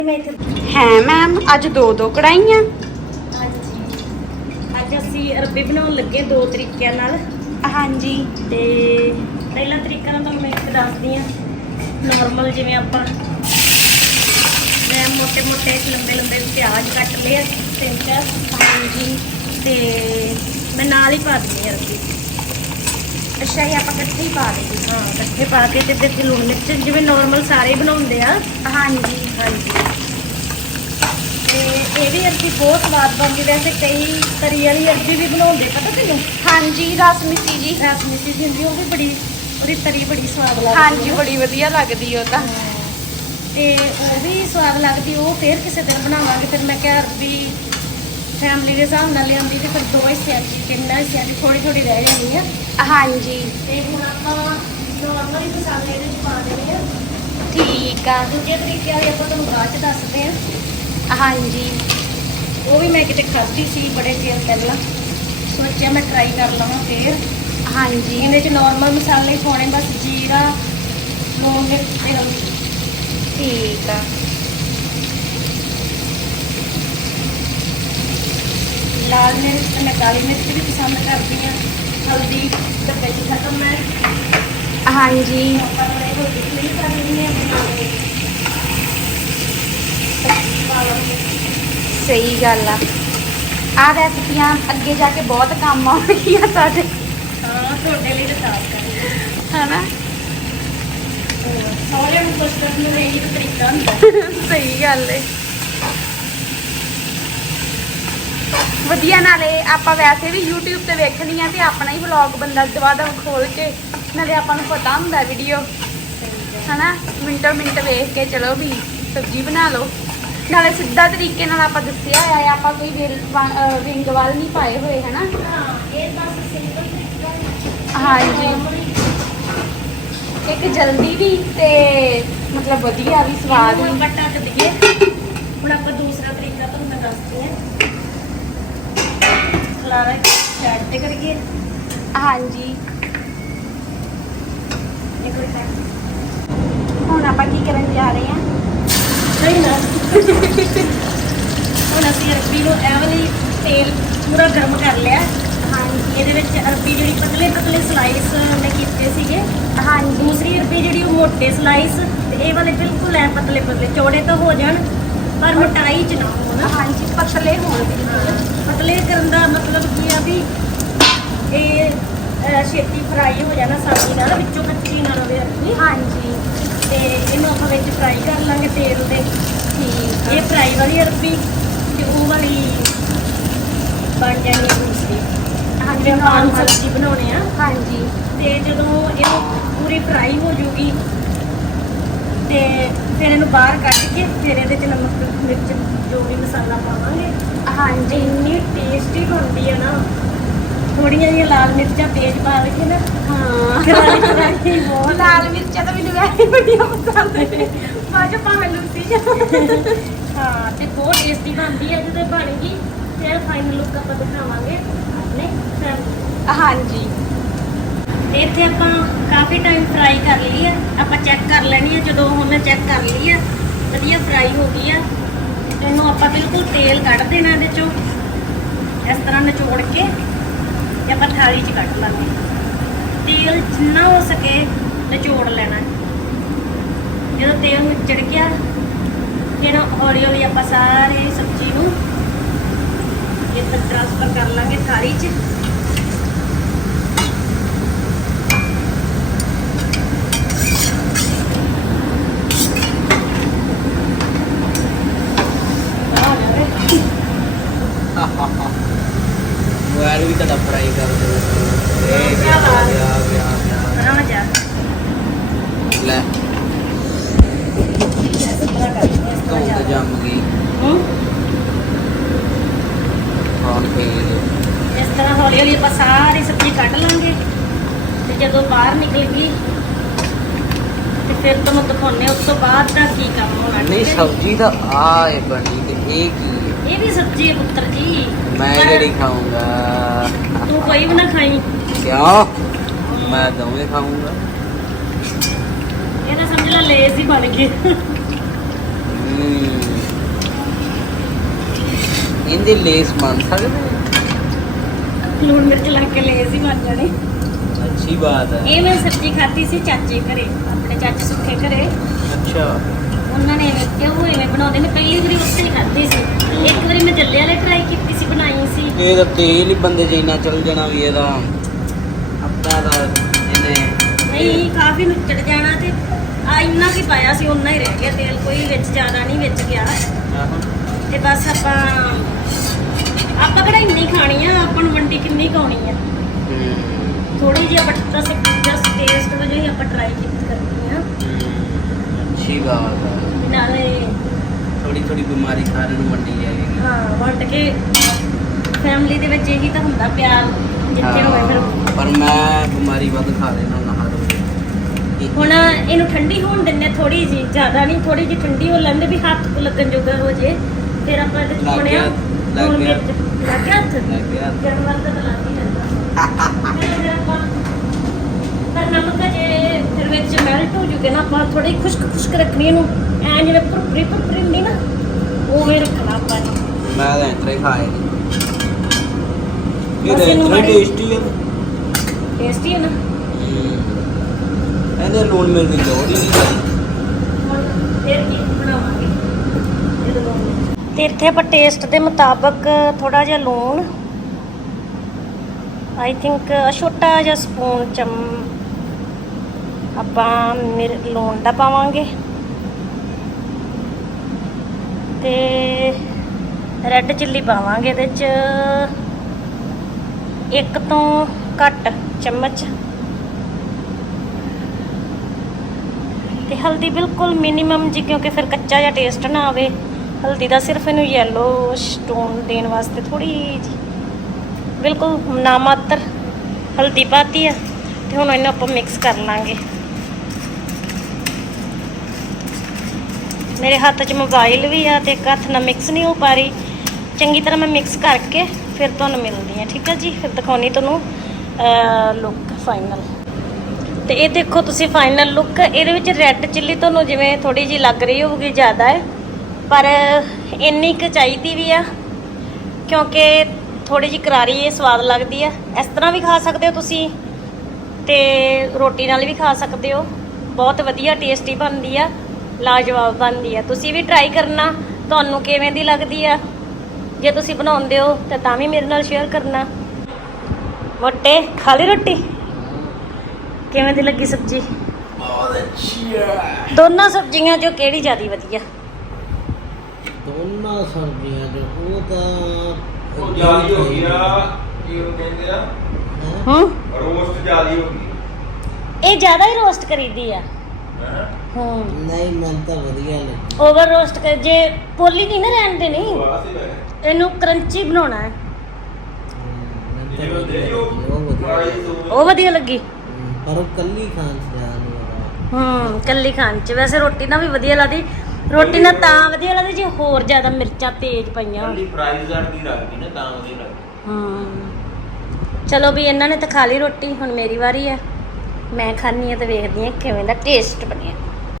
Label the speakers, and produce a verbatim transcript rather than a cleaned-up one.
Speaker 1: है मैम अज दो दो कढ़ाइयां
Speaker 2: ਅੱਜ ਅਸੀਂ ਅਰਬੀ ਬਣਾਉਣ ਲੱਗੇ ਦੋ ਤਰੀਕਿਆਂ ਨਾਲ।
Speaker 1: ਹਾਂਜੀ
Speaker 2: ਤੇ ਪਹਿਲਾ ਤਰੀਕਾ ਤਾਂ ਮੈਂ ਇੱਕ ਦੱਸਦੀ ਆ। ਨਾਰਮਲ ਜਿਵੇਂ ਆਪਾਂ ਮੈਂ ਮੋٹے ਮੋٹے ਲੰਬੇ ਲੰਬੇ ਪਿਆਜ਼ ਕੱਟ ਲਏ ਤਿੰਨ ਚਾਰ।
Speaker 1: ਹਾਂਜੀ
Speaker 2: ਤੇ ਮੈਂ ਨਾਲ ਹੀ ਪਾ ਦਿੰਦੀ ਆ ਅਰਬੀ।
Speaker 1: ਅੱਛਾ ਇਹ ਆਪਾਂ ਇਕੱਠੇ ਹੀ ਪਾ ਦੇਈਏ।
Speaker 2: ਹਾਂ ਇਕੱਠੇ ਪਾ ਕੇ ਤੇ ਫਿਰ ਲੂਣ ਮਿਰਚ ਜਿਵੇਂ ਨਾਰਮਲ ਸਾਰੇ ਬਣਾਉਂਦੇ ਆ।
Speaker 1: ਹਾਂਜੀ
Speaker 2: ਹਾਂਜੀ ਤੇ ਇਹ ਵੀ ਅਰਬੀ ਬਹੁਤ ਸਵਾਦ ਬਣਦੀ। ਵੈਸੇ ਕਈ ਤਰੀ ਵਾਲੀ ਅਰਬੀ ਵੀ ਬਣਾਉਂਦੇ, ਪਤਾ ਤੈਨੂੰ?
Speaker 1: ਹਾਂਜੀ ਰਸ ਮਿੱਸੀ ਜੀ।
Speaker 2: ਰਸ ਮਿੱਸੀ ਜੀ ਹੁੰਦੀ, ਉਹ ਵੀ ਬੜੀ ਉਹਦੀ ਤਰੀ ਬੜੀ ਸਵਾਦ ਲੱਗਦੀ।
Speaker 1: ਹਾਂਜੀ ਬੜੀ ਵਧੀਆ ਲੱਗਦੀ ਉਹ ਤਾਂ।
Speaker 2: ਤੇ ਉਹ ਵੀ ਸਵਾਦ ਲੱਗਦੀ। ਉਹ ਫਿਰ ਕਿਸੇ ਦਿਨ ਬਣਾਵਾਂਗੇ। ਫਿਰ ਮੈਂ ਕਿਹਾ ਅਰਬੀ ਫੈਮਿਲੀ ਦੇ ਹਿਸਾਬ ਨਾਲ ਲਿਆਂਦੀ ਤੇ ਫਿਰ ਦੋ ਹਿੱਸਿਆਂ 'ਚ ਤਿੰਨ ਹਿੱਸਿਆਂ 'ਚ ਥੋੜੀ ਥੋੜੀ ਰਹਿ ਜਾਣੀ ਆ।
Speaker 1: ਹਾਂਜੀ
Speaker 2: ਤੇ ਹੁਣ ਆਪਾਂ ਨੋਰਮਲ ਹੀ ਮਸਾਲੇ ਇਹਦੇ 'ਚ ਪਾ ਦੇਣੇ ਆ।
Speaker 1: ਠੀਕ ਆ।
Speaker 2: ਦੂਜੇ ਤਰੀਕੇ ਵਾਲੀ ਆਪਾਂ ਤੁਹਾਨੂੰ ਬਾਅਦ 'ਚ ਦੱਸਦੇ ਆ।
Speaker 1: ਹਾਂਜੀ
Speaker 2: ਉਹ ਵੀ ਮੈਂ ਕਿਤੇ ਖਾਧੀ ਸੀ ਬੜੇ ਚਿਰ ਪਹਿਲਾਂ, ਸੋਚਿਆ ਮੈਂ ਟਰਾਈ ਕਰ ਲਵਾਂ ਫੇਰ।
Speaker 1: ਹਾਂਜੀ
Speaker 2: ਇਹਦੇ 'ਚ ਨਾਰਮਲ ਮਸਾਲੇ ਪਾਉਣੇ, ਬਸ ਜੀਰਾ, ਲੂਣ, ਮਿਰਚ ਤੇ ਹਲਦੀ।
Speaker 1: ਠੀਕ ਆ।
Speaker 2: ਲਾਲ ਮਿਰਚ ਤੇ ਮੈਂ ਕਾਲੀ ਮਿਰਚ ਵੀ ਪਸੰਦ ਕਰਦੀ ਹਾਂ। ਹਲਦੀ ਡੱਬੇ 'ਚ ਖਤਮ ਹੈ।
Speaker 1: ਹਾਂਜੀ
Speaker 2: ਆਪਾਂ ਨੇ ਹਲਦੀ ਨਹੀਂ ਕਰਨੀ ਹੈ।
Speaker 1: ਸਹੀ ਗੱਲ ਆ। ਆਹ ਰੈਸਪੀਆਂ ਅੱਗੇ ਜਾ ਕੇ ਬਹੁਤ ਕੰਮ ਆਉਣਗੀਆਂ ਸਾਡੇ।
Speaker 2: ਹਾਂ ਤੁਹਾਡੇ ਲਈ ਤਾਂ ਖਾਸ ਕਰ
Speaker 1: ਹਨਾ
Speaker 2: ਸਹੁਰਿਆਂ ਨੂੰ ਕੁਛ ਕਰਨ ਨੂੰ ਇਹੀ ਤਾਂ ਤਰੀਕਾ ਹੁੰਦਾ।
Speaker 1: ਸਹੀ ਗੱਲ ਏ। ਵਧੀਆ ਨਾਲੇ ਆਪਾਂ ਵੈਸੇ ਵੀ YouTube ਤੇ ਵੇਖਣੀ ਆ ਤੇ ਆਪਣਾ ਹੀ ਵਲੌਗ ਬੰਦਾ ਦਵਾ ਖੋਲ ਕੇ ਨਾਲੇ ਆਪਾਂ ਨੂੰ ਪਤਾ ਹੁੰਦਾ ਵੀਡੀਓ ਹਨਾ, ਮਿੰਟੋ ਮਿੰਟ ਵੇਖ ਕੇ ਚਲੋ ਵੀ ਸਬਜ਼ੀ ਬਣਾ ਲਓ। ਨਾਲੇ ਸਿੱਧਾ ਤਰੀਕੇ ਨਾਲ ਆਪਾਂ ਦੱਸਿਆ ਹੋਇਆ ਹੈ, ਆਪਾਂ ਕੋਈ ਵਿੰਗ ਵਾਲ ਨਹੀਂ ਪਾਏ ਹੋਏ ਹਨਾ।
Speaker 2: ਇਹ ਬਸ ਸਿੰਪਲ ਤਰੀਕਾ।
Speaker 1: ਹਾਂਜੀ ਇੱਕ ਜਲਦੀ ਵੀ ਤੇ ਮਤਲਬ ਵਧੀਆ ਵੀ ਸਵਾਦ ਵੀ।
Speaker 2: ਆਪਾਂ ਢੱਕ ਦਈਏ। ਹੁਣ ਆਪਾਂ ਦੂਸਰਾ ਤਰੀਕਾ ਤੁਹਾਨੂੰ ਮੈਂ ਦੱਸਦੀ ਹਾਂ। ਖਲਾਰਾ ਸਾਈਡ ਤੇ ਕਰੀਏ।
Speaker 1: ਹਾਂਜੀ
Speaker 2: ਇੱਕ ਮਿੰਟ
Speaker 1: ਹੁਣ ਆਪਾਂ ਕੀ ਕਰਨ ਜਾ ਰਹੇ ਹਾਂ?
Speaker 2: ਨਹੀਂ ਨਾ ਹੁਣ ਅਸੀਂ ਅਰਬੀ ਨੂੰ ਇਹ ਵਾਲੀ ਤੇਲ ਪੂਰਾ ਗਰਮ ਕਰ ਲਿਆ।
Speaker 1: ਹਾਂਜੀ
Speaker 2: ਇਹਦੇ ਵਿੱਚ ਅਰਬੀ ਜਿਹੜੀ ਪਤਲੇ ਪਤਲੇ ਸਲਾਈਸ ਮੈਂ ਕੀਤੇ ਸੀਗੇ।
Speaker 1: ਹਾਂਜੀ
Speaker 2: ਦੂਸਰੀ ਅਰਬੀ ਜਿਹੜੀ ਉਹ ਮੋਟੇ ਸਲਾਈਸ, ਤੇ ਇਹ ਵਾਲੇ ਬਿਲਕੁਲ ਐ ਪਤਲੇ ਪਤਲੇ। ਚੌੜੇ ਤਾਂ ਹੋ ਜਾਣ ਪਰ ਮੋਟਾਈ 'ਚ ਨਾ ਹੋਣ।
Speaker 1: ਹਾਂਜੀ ਪਤਲੇ ਹੋਣਗੇ।
Speaker 2: ਪਤਲੇ ਕਰਨ ਦਾ ਮਤਲਬ ਕੀ ਆ ਵੀ ਇਹ ਅਹ, ਛੇਤੀ ਫਰਾਈ ਹੋ ਜਾਣਾ ਸਬਜ਼ੀ ਨਾਲ, ਵਿੱਚੋਂ ਕੱਚੀ ਨਾ ਰਵੇ ਅਰਬੀ।
Speaker 1: ਹਾਂਜੀ
Speaker 2: ਤੇ ਇਹਨੂੰ ਆਪਾਂ ਵਿੱਚ ਫਰਾਈ ਕਰ ਲਾਂਗੇ ਤੇਲ ਦੇ।
Speaker 1: ਠੀਕ
Speaker 2: ਇਹ ਫਰਾਈ ਵਾਲੀ ਅਰਬੀ ਤੇ ਉਹ ਵਾਲੀ ਬਣ ਜਾਣੀ ਹੈ ਦੂਸਰੀ।
Speaker 1: ਹਾਂਜੀ
Speaker 2: ਜਿਵੇਂ ਆਪਾਂ ਆਲੂ
Speaker 1: normal।
Speaker 2: ਸਬਜ਼ੀ ਬਣਾਉਣੇ ਆ।
Speaker 1: ਹਾਂਜੀ
Speaker 2: ਤੇ ਜਦੋਂ ਇਹਨੂੰ ਪੂਰੀ ਫਰਾਈ ਹੋ ਜੂਗੀ ਤੇ ਫਿਰ ਇਹਨੂੰ ਬਾਹਰ ਕੱਢ ਕੇ ਫਿਰ ਇਹਦੇ 'ਚ ਨਮਕ ਮਿਰਚ ਜੋ ਵੀ ਮਸਾਲਾ ਪਾਵਾਂਗੇ।
Speaker 1: ਹਾਂਜੀ
Speaker 2: ਇੰਨੀ ਟੇਸਟੀ ਬਣਦੀ ਆ ਨਾ। ਥੋੜੀਆਂ ਜਿਹੀਆਂ ਲਾਲ ਮਿਰਚਾਂ ਤੇਜ਼ ਪਾ ਕੇ ਨਾ।
Speaker 1: ਹਾਂ
Speaker 2: ਕਰਾਰੀ ਕਰਾਰੀ ਬਹੁਤ
Speaker 1: ਲਾਲ ਮਿਰਚਾਂ ਤਾਂ ਮੈਨੂੰ ਵੈਸੇ ਬੜੀਆਂ ਪਸੰਦ ਨੇ। ਬਾਅਦ ਚ ਭਾਵੇਂ ਲੁੱਟੀ ਜਾ।
Speaker 2: ਹਾਂ ਤੇ ਬਹੁਤ ਟੇਸਟੀ ਬਣਦੀ ਹੈ। ਜਦੋਂ ਬਣ ਗਈ ਫਿਰ ਫਾਈਨਲ ਲੁੱਕ ਆਪਾਂ ਦਿਖਾਵਾਂਗੇ ਆਪਣੇ ਫੈਮਿਲੀ।
Speaker 1: ਹਾਂਜੀ
Speaker 2: ਤੇ ਇੱਥੇ ਆਪਾਂ ਕਾਫੀ ਟਾਈਮ ਫਰਾਈ ਕਰ ਲਈ ਆ। ਆਪਾਂ ਚੈੱਕ ਕਰ ਲੈਣੀ ਆ। ਜਦੋਂ ਹੁਣ ਮੈਂ ਚੈੱਕ ਕਰ ਲਈ ਆ ਵਧੀਆ ਫਰਾਈ ਹੋ ਗਈ ਆ, ਇਹਨੂੰ ਆਪਾਂ ਬਿਲਕੁਲ ਤੇਲ ਕੱਢ ਦੇਣਾ ਇਹਦੇ ਚੋਂ ਇਸ ਤਰ੍ਹਾਂ ਨਿਚੋੜ ਕੇ ਤੇ ਆਪਾਂ ਥਾਲੀ 'ਚ ਕੱਢ ਲਾਂਗੇ। ਤੇਲ ਜਿੰਨਾ ਹੋ ਸਕੇ ਨਿਚੋੜ ਲੈਣਾ। ਜਦੋਂ ਤੇਲ ਨਿਚੜ ਗਿਆ ਫਿਰ ਹੌਲੀ ਹੌਲੀ ਆਪਾਂ ਸਾਰੇ ਸਬਜ਼ੀ ਨੂੰ ਇੱਧਰ ਟ੍ਰਾਂਸਫਰ ਕਰ ਲਾਂਗੇ ਥਾਲੀ 'ਚ।
Speaker 3: ਮੋਬਾਈਲ ਵੀ ਤੁਹਾਡਾ ਫਰਾਈ ਕਰ ਦਿਓ। ਇਹ ਗਿਆ ਗਿਆ ਗਿਆ ਗਿਆ
Speaker 2: ਬਣਾ ਜਾ
Speaker 3: ਲੈ
Speaker 2: ਇਸ ਤਰ੍ਹਾਂ ਕਰਦੇ ਇਸ ਤਰ੍ਹਾਂ
Speaker 3: ਧੁੰਦ
Speaker 2: ਜਾ
Speaker 3: ਜੰਮ ਗਈ।
Speaker 2: ਹੂੰ
Speaker 3: ਹੁਣ ਫੇਰ
Speaker 2: ਇਸ ਤਰ੍ਹਾਂ ਹੌਲੀ ਹੌਲੀ ਆਪਾਂ ਸਾਰੀ ਸਬਜ਼ੀ ਕੱਢ ਲਾਂਗੇ। ਤੇ ਜਦੋਂ ਬਾਹਰ ਨਿਕਲ ਗਈ ਤੇ ਫਿਰ ਤੁਹਾਨੂੰ ਦਿਖਾਉਂਦੇ ਉਸ ਤੋਂ ਬਾਅਦ ਦਾ ਕੀ ਕੰਮ ਹੋਣਾ।
Speaker 3: ਨਹੀਂ
Speaker 2: ਠੀਕ ਹੈ ਜੀ?
Speaker 3: ਸਬਜ਼ੀ ਤਾਂ ਆ ਹੈ ਬਣੀ ਤੇ ਇਹ ਕੀ ਹੈ?
Speaker 2: ਇਹ ਵੀ ਸਬਜ਼ੀ ਹੈ ਪੁੱਤਰ ਜੀ।
Speaker 3: ਮੈਂ
Speaker 2: ਪਰ
Speaker 3: ਕਿਹੜੀ ਖਾਊਂਗਾ?
Speaker 2: ਤੂੰ ਕੋਈ ਵੀ ਨਾ ਖਾਈ।
Speaker 3: ਕਿਉਂ? ਮੈਂ ਦੋਵੇਂ ਖਾਊਂਗਾ।
Speaker 2: ਇਹ ਤਾਂ ਸਮਝ ਲੈ ਲੇਜ਼ ਹੀ ਬਣ ਗਏ।
Speaker 3: ਇਹਦੇ ਲੇਸ ਬਣ ਸਕਦੇ
Speaker 2: ਲੂਣ ਮਿਰਚ ਲਾ ਕੇ ਲੇਜ਼ ਹੀ ਬਣ ਜਾਣੇ।
Speaker 3: ਅੱਛੀ ਬਾਤ ਹੈ।
Speaker 2: ਇਹ ਮੈਂ ਸਬਜ਼ੀ ਖਾਧੀ ਸੀ ਚਾਚੇ ਘਰੇ, ਆਪਣੇ ਚਾਚੇ ਸੁੱਖੇ ਘਰੇ।
Speaker 3: ਅੱਛਾ
Speaker 2: ਉਹਨਾਂ ਨੇ ਐਵੇਂ ਕਿ ਉਹ ਐਵੇਂ ਬਣਾਉਂਦੇ ਨੇ, ਪਹਿਲੀ ਵਾਰੀ ਉੱਥੇ ਹੀ ਖਾਧੀ ਸੀ। ਇੱਕ ਵਾਰੀ ਮੈਂ ਜੱਲੇ ਵਾਲੇ ਟਰਾਈ ਕੀਤੀ ਸੀ, ਬਣਾਈ ਸੀ।
Speaker 3: ਇਹ ਤਾਂ ਤੇਲ ਹੀ ਬੰਦੇ ਚ ਇੰਨਾ ਚੱਲ ਜਾਣਾ ਵੀ ਇਹਦਾ ਅੱਧਾ ਦਾ ਇਹਨੇ
Speaker 2: ਨਹੀਂ ਕਾਫੀ ਨੁੱਚੜ ਜਾਣਾ ਤੇ ਆ ਇੰਨਾ ਕੀ ਪਾਇਆ ਸੀ ਉਨਾ ਹੀ ਰਹਿ ਗਿਆ ਤੇਲ, ਕੋਈ ਵਿੱਚ ਜ਼ਿਆਦਾ ਨਹੀਂ ਵਿੱਚ ਗਿਆ। ਤੇ ਬਸ ਆਪਾਂ ਆਪਾਂ ਕਿਹੜਾ ਇੰਨੀ ਖਾਣੀ ਆ, ਆਪਾਂ ਨੂੰ ਵੰਡੀ ਕਿੰਨੀ ਖਾਣੀ ਆ। ਥੋੜੀ ਜਿਹੀ ਆਪਾਂ ਬਸ ਜਸਟ ਟੇਸਟ ਵਜੋਂ ਹੀ ਆਪਾਂ ਟਰਾਈ ਕੀਤੀ ਕਰਨੀ ਆ।
Speaker 3: ਅੱਛੀ ਬਾਤ ਹੈ।
Speaker 2: ਨਾਲੇ
Speaker 3: ਥੋੜੀ ਥੋੜੀ ਬਿਮਾਰੀ ਸਾਰਿਆਂ ਨੂੰ ਵੰਡੀ ਜਾਏਗੀ।
Speaker 2: ਹਾਂ ਵੰਡ ਕੇ ਫੈਮਿਲੀ ਦੇ ਵਿੱਚ ਇਹੀ ਤਾਂ ਹੁੰਦਾ ਪਿਆਰ, ਜਿੱਥੇ ਹੋਵੇ ਫਿਰ।
Speaker 3: ਪਰ ਮੈਂ ਬਿਮਾਰੀ ਵੱਧ ਖਾ ਲੈਣਾ ਨਾ ਹਰ ਵੇਲੇ।
Speaker 2: ਹੁਣ ਇਹਨੂੰ ਠੰਡੀ ਹੋਣ ਦਿੰਦੇ ਥੋੜੀ ਜੀ, ਜ਼ਿਆਦਾ ਨਹੀਂ, ਥੋੜੀ ਜੀ ਠੰਡੀ ਹੋ ਲੈਂਦੇ ਵੀ ਹੱਥ ਕੋ ਲੱਗਣ ਜੋਗਾ ਹੋ ਜੇ। ਫਿਰ ਆਪਾਂ ਇਹਦੇ ਚ
Speaker 3: ਲੱਗ
Speaker 2: ਪਾਉਣੇ ਆ
Speaker 3: ਗਿਆ, ਲੱਗ
Speaker 2: ਲੂਣ
Speaker 3: ਗਿਆ।
Speaker 2: ਮਿਰਚ। ਲੱਗ ਗਿਆ ਹੱਥ?
Speaker 3: ਲੱਗ ਗਿਆ।
Speaker 2: ਗਰਮ ਵਾਲਾ ਤਾਂ ਲੱਗ ਹੀ ਜਾਂਦਾ। ਫਿਰ ਆਪਾਂ ਪਰ ਨਮਕ ਜੇ ਫਿਰ ਵਿੱਚ ਮੈਲਟ ਹੋ ਜੂਗੇ ਨਾ, ਆਪਾਂ ਥੋੜੀ ਖੁਸ਼ਕ ਖੁਸ਼ਕ ਰੱਖਣੀ ਇਹਨੂੰ, ਐ ਜਿਵੇਂ ਭੁਰਭੁਰੀ ਭੁਰਭੁਰੀ ਹੁੰਦੀ ਨਾ, ਉਵੇਂ ਰੱਖਣਾ ਆਪਾਂ ਨੇ।
Speaker 3: ਮੈਂ ਤਾਂ ਇੰਤਰੇ ਖਾਏ ਨਹੀਂ। ਇਹ
Speaker 2: ਬਸ
Speaker 3: ਤਾਂ
Speaker 2: ਇਹਨੂੰ
Speaker 3: ਇੰਤਰੇ
Speaker 2: ਮਾੜੀ-
Speaker 3: ਟੇਸਟੀ ਹੈ।
Speaker 2: ਟੇਸਟੀ ਹੈ ਨਾ।
Speaker 3: ਇਹਦੇ ਲੂਣ ਮਿਰਚ ਦੀ ਲੋੜ ਹੀ ਨਹੀਂ।
Speaker 2: ਹੁਣ ਫਿਰ ਕੀ ਬਣਾਵਾਂਗੇ ਜਦੋਂ ਲੂਣ। ਤੇ ਇੱਥੇ ਆਪਾਂ ਟੇਸਟ ਦੇ ਮੁਤਾਬਕ ਥੋੜਾ ਜਿਹਾ ਲੂਣ, ਆਈ ਥਿੰਕ ਛੋਟਾ ਜਿਹਾ ਸਪੂਨ ਚਮ ਆਪਾਂ ਮਿਰ ਲੂਣ ਦਾ ਪਾਵਾਂਗੇ। ਤੇ ਰੈੱਡ ਚਿੱਲੀ ਪਾਵਾਂਗੇ ਇਹਦੇ ਚ ਇੱਕ ਤੋਂ ਘੱਟ ਚਮਚ। ਤੇ ਹਲਦੀ ਬਿਲਕੁਲ ਮਿਨੀਮਮ ਜੀ, ਕਿਉਂਕਿ ਫਿਰ ਕੱਚਾ ਜਿਹਾ ਟੇਸਟ ਨਾ ਆਵੇ। ਹਲਦੀ ਦਾ ਸਿਰਫ ਇਹਨੂੰ ਯੈਲੋ ਸਟੋਨ ਦੇਣ ਵਾਸਤੇ ਥੋੜੀ ਜੀ, ਬਿਲਕੁਲ ਨਾਮਾਤਰ ਹਲਦੀ ਪਾਤੀ ਆ। ਤੇ ਹੁਣ ਇਹਨੂੰ ਆਪਾਂ ਮਿਕਸ ਕਰ ਲਾਂਗੇ। ਮੇਰੇ ਹੱਥ 'ਚ ਮੋਬਾਈਲ ਵੀ ਆ ਤੇ ਇੱਕ ਹੱਥ ਨਾਲ ਮਿਕਸ ਨਹੀਂ ਹੋ ਪਾ ਰਹੀ। ਚੰਗੀ ਤਰ੍ਹਾਂ ਮੈਂ ਮਿਕਸ ਕਰਕੇ ਫਿਰ ਤੁਹਾਨੂੰ ਮਿਲਦੀ ਹਾਂ, ਠੀਕ ਹੈ ਜੀ। ਫਿਰ ਦਿਖਾਉਣੀ ਤੁਹਾਨੂੰ ਲੁੱਕ ਫਾਈਨਲ। ਤੇ ਇਹ ਦੇਖੋ ਤੁਸੀਂ ਫਾਈਨਲ ਲੁੱਕ। ਇਹਦੇ ਵਿੱਚ ਰੈੱਡ ਚਿੱਲੀ ਤੁਹਾਨੂੰ ਜਿਵੇਂ ਥੋੜੀ ਜਿਹੀ ਲੱਗ ਰਹੀ ਹੋਊਗੀ ਜ਼ਿਆਦਾ ਹੈ, ਪਰ ਇੰਨੀ ਕੁ ਚਾਹੀਦੀ ਵੀ ਆ, ਕਿਉਂਕਿ ਥੋੜੀ ਜਿਹੀ ਕਰਾਰੀ ਇਹ ਸਵਾਦ ਲੱਗਦੀ ਆ। ਇਸ ਤਰ੍ਹਾਂ ਵੀ ਖਾ ਸਕਦੇ ਹੋ ਤੁਸੀਂ, ਤੇ ਰੋਟੀ ਨਾਲ ਵੀ ਖਾ ਸਕਦੇ ਹੋ। ਬਹੁਤ ਵਧੀਆ ਟੇਸਟੀ ਬਣਦੀ ਆ, ਲਾਜਵਾਬ ਬਣਦੀ ਆ। ਤੁਸੀਂ ਵੀ ਟਰਾਈ ਕਰਨਾ, ਤੁਹਾਨੂੰ ਕਿਵੇਂ ਦੀ ਲੱਗਦੀ ਆ। ਜੇ ਤੁਸੀਂ ਬਣਾਉਂਦੇ ਹੋ ਤਾਂ ਤਾਂ ਵੀ ਮੇਰੇ ਨਾਲ ਸ਼ੇਅਰ ਕਰਨਾ। ਮੋਟੇ ਖਾ ਲਈ ਰੋਟੀ? ਕਿਵੇਂ ਦੀ ਲੱਗੀ ਸਬਜ਼ੀ?
Speaker 3: ਬਹੁਤ ਅੱਛੀ ਹੈ।
Speaker 2: ਦੋਨਾਂ ਸਬਜ਼ੀਆਂ ਚੋਂ ਕਿਹੜੀ ਜ਼ਿਆਦਾ ਵਧੀਆ?
Speaker 3: ਦੋਨਾਂ ਸਬਜ਼ੀਆਂ ਜੋ ਉਹ ਤਾਂ
Speaker 4: ਉਹ ਜਾਲੀ ਹੋ ਗਈ ਆ, ਕੀ ਉਹ ਕਹਿੰਦੇ ਆ,
Speaker 2: ਹੂੰ
Speaker 4: ਰੋਸਟ ਜਾਲੀ ਹੋ ਗਈ।
Speaker 2: ਇਹ ਜ਼ਿਆਦਾ ਹੀ ਰੋਸਟ ਕਰੀਦੀ ਆ।
Speaker 4: ਹੈਂ?
Speaker 2: ਹੂੰ
Speaker 3: ਨਹੀਂ, ਮੈਨੂੰ ਤਾਂ ਵਧੀਆ ਲੱਗੀ।
Speaker 2: ਓਵਰ ਰੋਸਟ ਕਰ, ਜੇ ਪੋਲੀ ਨਹੀਂ ਨਾ ਰਹਿਣ ਦੇਣੀ,
Speaker 4: ਬਸ ਹੀ ਬੈ
Speaker 2: ਇਹਨੂੰ ਕਰੰਚੀ ਬਣਾਉਣਾ ਹੈ।
Speaker 4: ਜਿਵੇਂ ਦੇਰੀ ਹੋ ਗਈ।
Speaker 2: ਉਹ ਵਧੀਆ ਲੱਗੀ।
Speaker 3: ਪਰ ਉਹ ਕੱਲੀ ਖਾਣ ਚ
Speaker 2: ਹੂੰ ਕੱਲੀ ਖਾਣ ਚ। ਵੈਸੇ ਰੋਟੀ ਨਾਲ ਵੀ ਵਧੀਆ ਲੱਗਦੀ, ਰੋਟੀ ਨਾਲ ਤਾਂ ਵਧੀਆ ਲੱਗਦੀ ਜੇ ਹੋਰ ਜ਼ਿਆਦਾ ਮਿਰਚਾਂ ਤੇਜ਼ ਪਈਆਂ ਹੋਣ।
Speaker 4: ਕੱਲੀ ਫਰਾਈਜ਼ ਦੀ ਰੱਖਦੀ ਨਾ ਤਾਂ ਵਧੀਆ ਲੱਗਦੀ।
Speaker 2: ਹੂੰ ਚਲੋ ਵੀ ਇਹਨਾਂ ਨੇ ਤਾਂ ਖਾ ਲਈ ਰੋਟੀ, ਹੁਣ ਮੇਰੀ ਵਾਰੀ ਆ। ਮੈਂ ਖਾਣੀ ਆ ਤੇ ਵੇਖਦੀ ਆ ਕਿਵੇਂ ਦਾ ਟੇਸਟ ਬਣਿਆ।